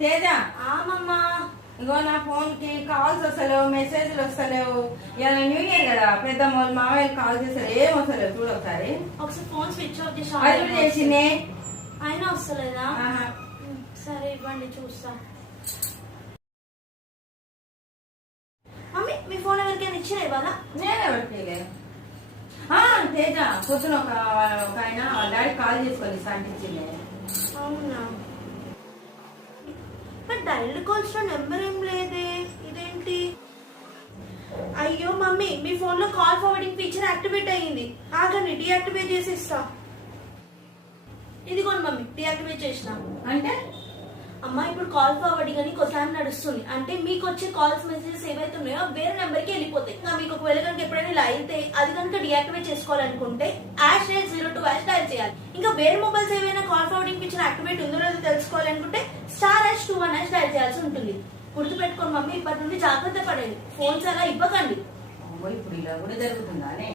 తేజ మమ్మా ఇగో నా ఫోన్ కి కాల్స్ వస్తలేవు, మెసేజ్లు వస్తలేవు. ఇలా న్యూ ఇయర్ కదా, పెద్ద మామయ్య కాల్ చేస్తారు, ఏం వస్తలేవు. చూడు ఒకసారి ఫోన్ స్విచ్ ఆఫ్ చేసిందే అయినా వస్తలేదా? సరే ఇవ్వండి చూస్తా. మమ్మీ మీ ఫోన్ ఎవరికైనా ఇచ్చినా ఇవ్వాలా? నేనెవరికి తేజ పొద్దున ఒక ఆయన వాళ్ళ డాడీ కాల్ చేసుకొని ఇచ్చింది. అవునా? డైరెక్ట్ కాల్స్ లో నెంబర్ ఏం లేదే, ఇదేంటి? అయ్యో మమ్మీ మీ ఫోన్ లో కాల్ ఫార్వర్డింగ్ ఫీచర్ యాక్టివేట్ అయ్యింది. ఆగండి డీయాక్టివేట్ చేసి ఇస్తా. ఇదిగోండి మమ్మీ డీయాక్టివేట్ చేసిన. అంటే అమ్మా ఇప్పుడు కాల్ ఫార్వర్డింగ్ అని ఒకసారి నడుస్తుంది. అంటే మీకు వచ్చే కాల్స్ మెసేజెస్ ఏవైతే ఉన్నాయో వేరే నెంబర్ కి వెళ్ళిపోతాయి. ఇంకా మీకు ఒకవేళ కనుక ఎప్పుడైనా ఇలా అయితే అది కనుక డీయాక్టివేట్ చేసుకోవాలనుకుంటే #02# డైల్ చేయాలి. ఇంకా వేరే మొబైల్స్ ఏవైనా కాల్ ఫార్వర్డింగ్ ఫీచర్ యాక్టివేట్ ఉందో లేదో తెలుసుకోవాలనుకుంటే *21# డైల్ చేయాల్సి ఉంటుంది. గుర్తుపెట్టుకోండి మమ్మీ, ఇప్పటి నుండి జాగ్రత్త పడండి, ఫోన్స్ అలా ఇవ్వకండి. ఇప్పుడు ఇలా కూడా జరుగుతుందా?